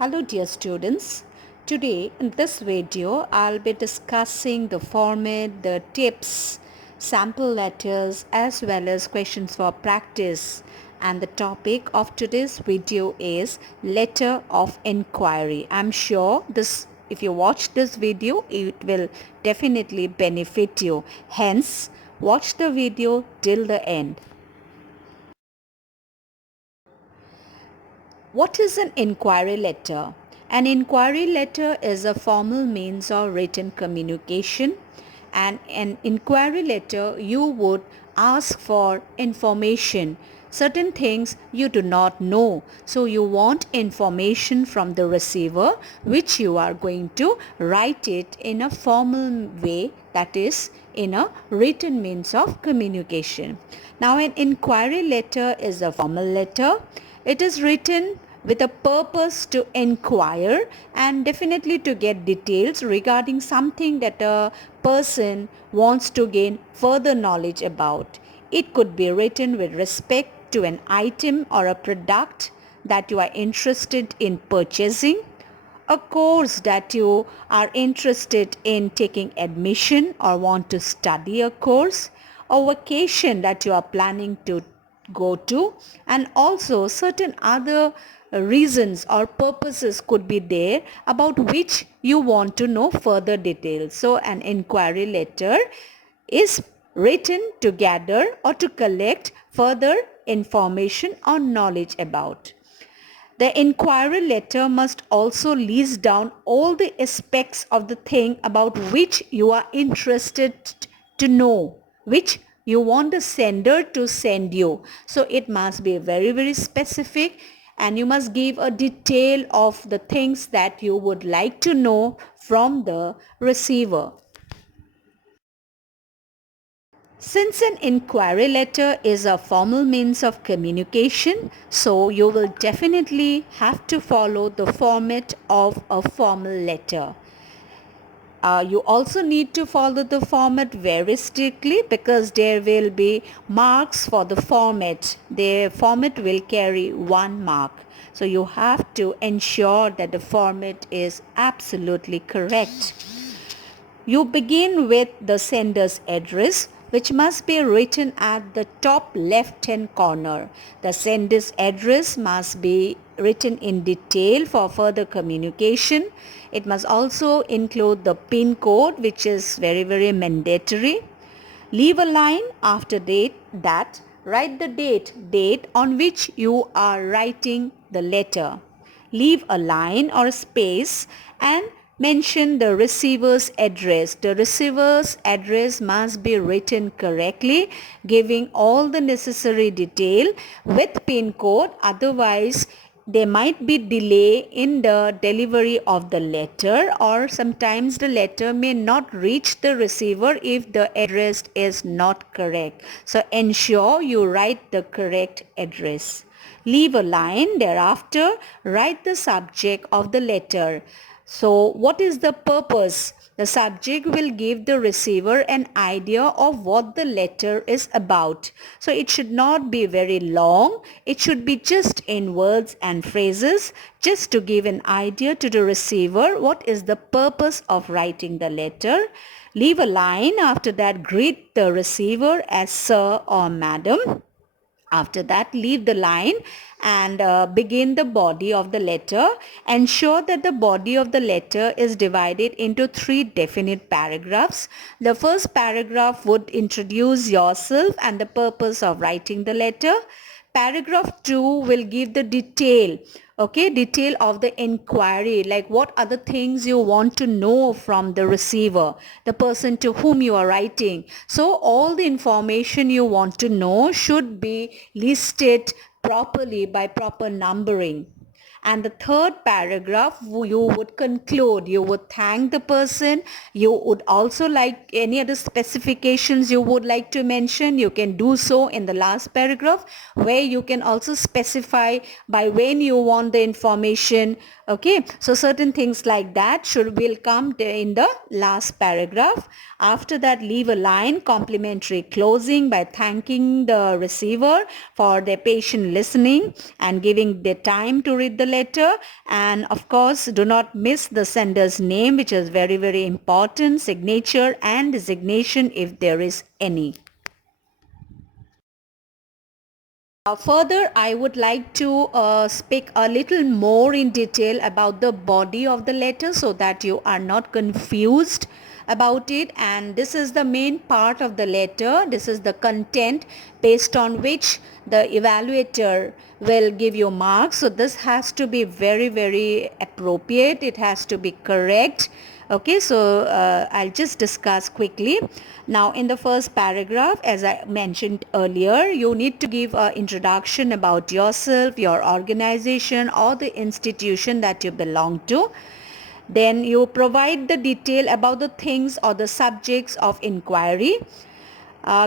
Hello dear students. Today in this video I'll be discussing the format, the tips, sample letters as well as questions for practice, and the topic of today's video is letter of inquiry. I'm sure this if you watch this video it will definitely benefit you. Hence watch the video till the end. What is an inquiry letter? An inquiry letter is a formal means of written communication, and an inquiry letter you would ask for information, certain things you do not know. So you want information from the receiver which you are going to write it in a formal way, that is in a written means of communication. Now an inquiry letter is a formal letter. It is written with a purpose to inquire and definitely to get details regarding something that a person wants to gain further knowledge about. It could be written with respect to an item or a product that you are interested in purchasing, a course that you are interested in taking admission or want to study a course, a vacation that you are planning to go to, and also certain other reasons or purposes could be there about which you want to know further details. So an inquiry letter is written to gather or to collect further information or knowledge about. The inquiry letter must also list down all the aspects of the thing about which you are interested to know, which you want the sender to send you. So it must be very specific, and you must give a detail of the things that you would like to know from the receiver. Since an inquiry letter is a formal means of communication, so you will definitely have to follow the format of a formal letter. You also need to follow the format very strictly because there will be marks for the format. The format will carry 1 mark. So you have to ensure that the format is absolutely correct. You begin with the sender's address, which must be written at the top left-hand corner. The sender's address must be written in detail for further communication. It must also include the PIN code, which is very mandatory. Leave a line after that. Write the date on which you are writing the letter. Leave a line or a space and mention the receiver's address. The receiver's address must be written correctly, giving all the necessary detail with PIN code. Otherwise, there might be delay in the delivery of the letter, or sometimes the letter may not reach the receiver if the address is not correct. So ensure you write the correct address. Leave a line. Thereafter, write the subject of the letter. So what is the purpose? The subject will give the receiver an idea of what the letter is about. So it should not be very long. It should be just in words and phrases, just to give an idea to the receiver what is the purpose of writing the letter. Leave a line. After that, greet the receiver as sir or madam. After that, leave the line and begin the body of the letter. Ensure that the body of the letter is divided into 3 definite paragraphs. The first paragraph would introduce yourself and the purpose of writing the letter. Paragraph 2 will give the detail of the inquiry, like what are the things you want to know from the receiver, the person to whom you are writing. So all the information you want to know should be listed properly by proper numbering. And the third paragraph, you would conclude, you would thank the person. You would also like any other specifications you would like to mention. You can do so in the last paragraph, where you can also specify by when you want the information. Okay, so certain things like that will come in the last paragraph. After that, leave a line, complimentary closing, by thanking the receiver for their patient listening and giving their time to read the letter, and of course do not miss the sender's name, which is very, very important, signature and designation if there is any. Further, I would like to speak a little more in detail about the body of the letter so that you are not confused about it. And this is the main part of the letter. This is the content based on which the evaluator will give you marks. So this has to be very, very appropriate. It has to be correct. Okay, so I'll just discuss quickly. Now in the first paragraph, as I mentioned earlier, you need to give an introduction about yourself, your organization or the institution that you belong to. Then you provide the detail about the things or the subjects of inquiry.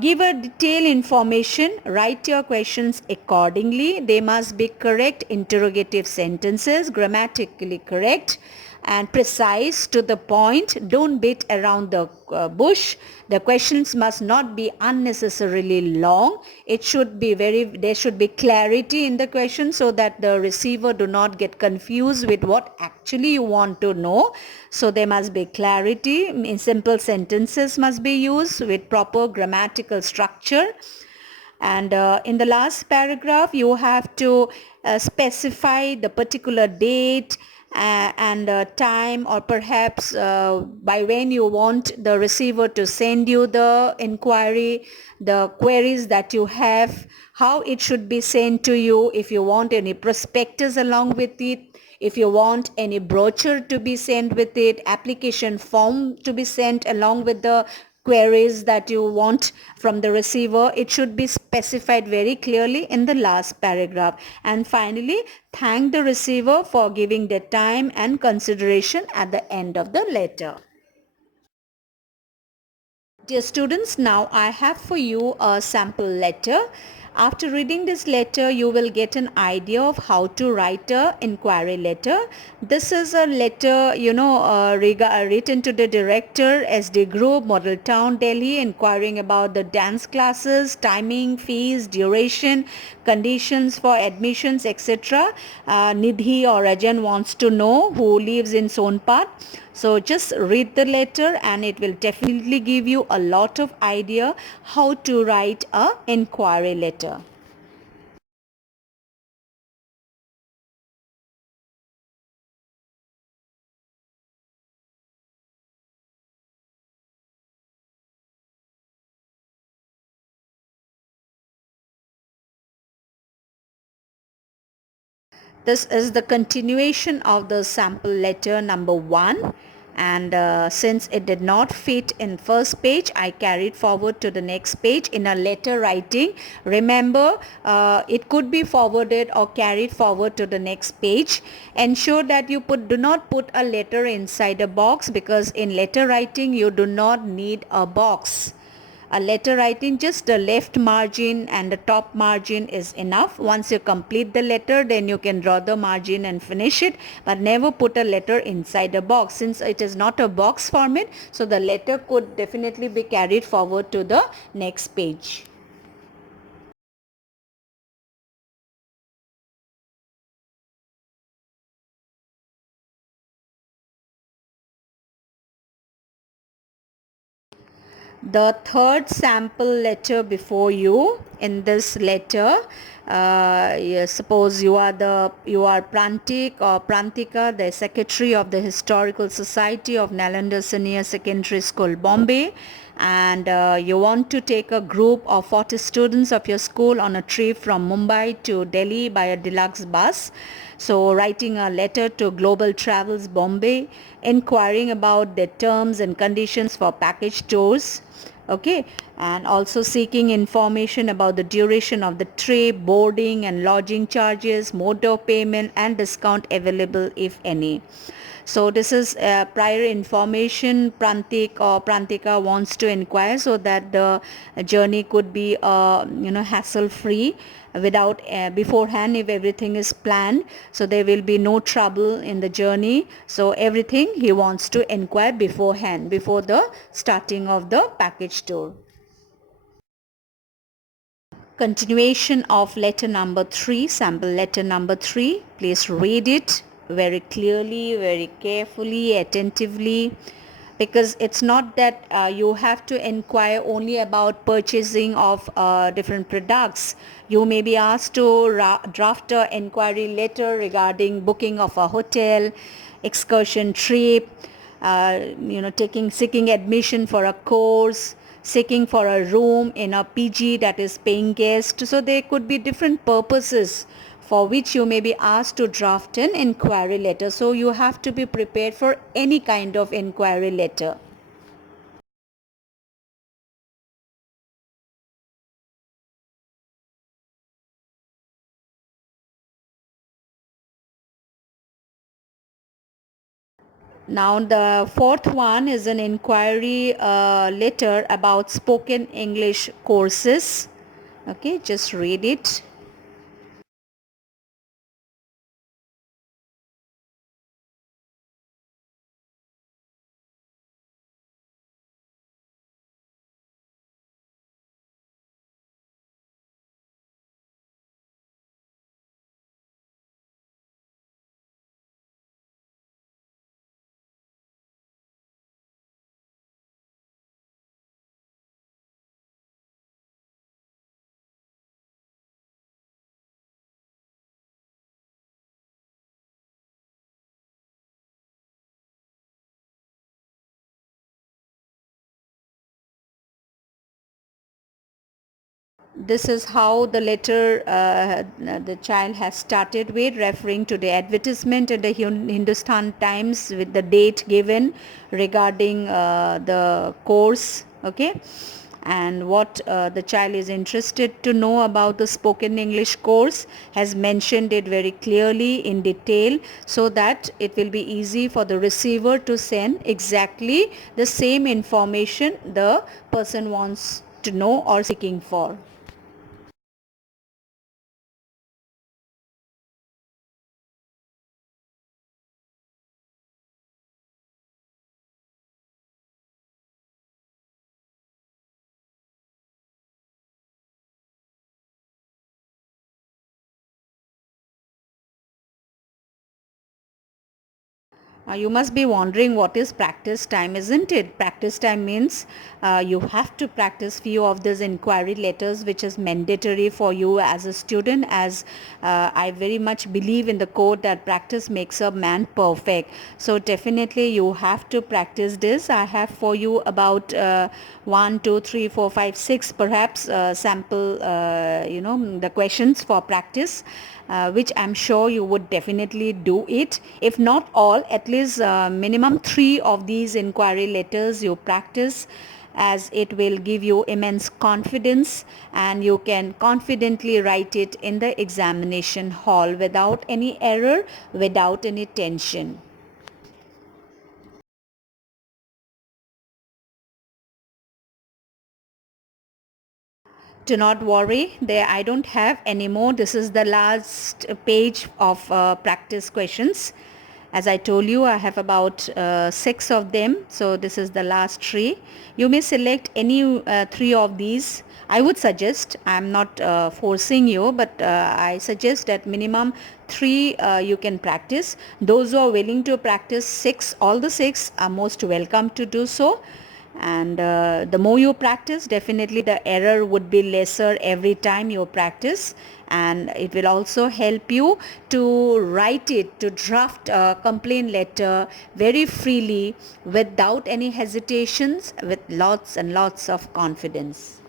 Give a detailed information, write your questions accordingly. They must be correct interrogative sentences, grammatically correct and precise, to the point. Don't beat around the bush. The questions must not be unnecessarily long. There should be clarity in the question so that the receiver do not get confused with what actually you want to know. So there must be clarity. In simple sentences must be used with proper grammatical structure. And in the last paragraph, you have to specify the particular date and time, or perhaps by when you want the receiver to send you the inquiry, the queries that you have, how it should be sent to you, if you want any prospectus along with it, if you want any brochure to be sent with it, application form to be sent along with the queries that you want from the receiver. It should be specified very clearly in the last paragraph. And finally, thank the receiver for giving their time and consideration at the end of the letter. Dear students, now I have for you a sample letter. After reading this letter, you will get an idea of how to write a inquiry letter. This is a letter, written to the director, SD Group, Model Town, Delhi, inquiring about the dance classes, timing, fees, duration, conditions for admissions, etc. Nidhi or Rajan wants to know, who lives in Sonpat. So just read the letter and it will definitely give you a lot of idea how to write a inquiry letter. This is the continuation of the sample letter number 1, and since it did not fit in first page, I carried forward to the next page. In a letter writing, remember, it could be forwarded or carried forward to the next page. Ensure that you do not put a letter inside a box, because in letter writing you do not need a box. A letter writing, just the left margin and the top margin is enough. Once you complete the letter, then you can draw the margin and finish it, but never put a letter inside a box. Since it is not a box format, so the letter could definitely be carried forward to the next page. The third sample letter before you. In this letter, suppose you are Prantik or Prantika, the secretary of the Historical Society of Nalanda Senior Secondary School, Bombay, and you want to take a group of 40 students of your school on a trip from Mumbai to Delhi by a deluxe bus. So writing a letter to Global Travels Bombay, inquiring about the terms and conditions for package tours, okay, and also seeking information about the duration of the trip, boarding and lodging charges, mode of payment and discount available if any. So this is prior information Prantik or Prantika wants to inquire, so that the journey could be hassle free without beforehand. If everything is planned, so there will be no trouble in the journey. So everything he wants to inquire beforehand, before the starting of the package tour. Continuation of letter number 3, sample letter number 3. Please read it very clearly, very carefully, attentively, because it's not that you have to inquire only about purchasing of different products. You may be asked to draft an inquiry letter regarding booking of a hotel, excursion trip, seeking admission for a course, seeking for a room in a PG, that is paying guest. So there could be different purposes for which you may be asked to draft an inquiry letter. So you have to be prepared for any kind of inquiry letter. Now the fourth one is an inquiry letter about spoken English courses. Okay, just read it. This is how the letter the child has started with, referring to the advertisement in the Hindustan Times with the date given regarding the course. Okay, and what the child is interested to know about the spoken English course, has mentioned it very clearly in detail, so that it will be easy for the receiver to send exactly the same information the person wants to know or seeking for. You must be wondering what is practice time, isn't it? Practice time means you have to practice few of these inquiry letters, which is mandatory for you as a student, as I very much believe in the quote that practice makes a man perfect. So definitely you have to practice this. I have for you about 1, 2, 3, 4, 5, 6 perhaps sample the questions for practice, which I'm sure you would definitely do it. If not all, at least minimum 3 of these inquiry letters you practice, as it will give you immense confidence and you can confidently write it in the examination hall without any error, without any tension. Do not worry, there I don't have any more. This is the last page of practice questions. As I told you, I have about 6 of them, so this is the last 3. You may select any 3 of these. I would suggest, I am not forcing you, but I suggest that minimum 3 you can practice. Those who are willing to practice 6, all the 6 are most welcome to do so. And the more you practice, definitely the error would be lesser every time you practice, and it will also help you to write it, to draft a complaint letter very freely, without any hesitations, with lots and lots of confidence.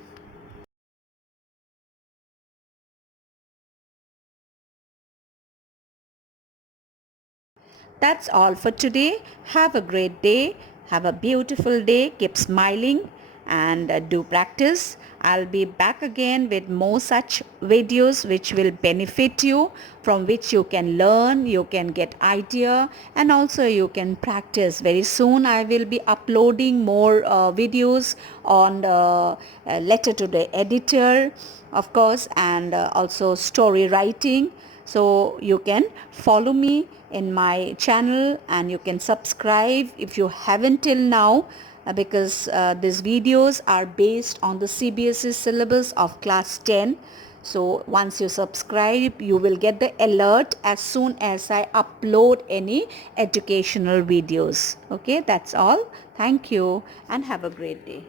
That's all for today. Have a great day. Have a beautiful day. Keep smiling and do practice. I'll be back again with more such videos which will benefit you, from which you can learn, you can get idea, and also you can practice. Very soon I will be uploading more videos on the letter to the editor, of course, and also story writing. So you can follow me in my channel and you can subscribe if you haven't till now. because these videos are based on the CBSE syllabus of class 10. So once you subscribe, you will get the alert as soon as I upload any educational videos. Okay, that's all. Thank you and have a great day.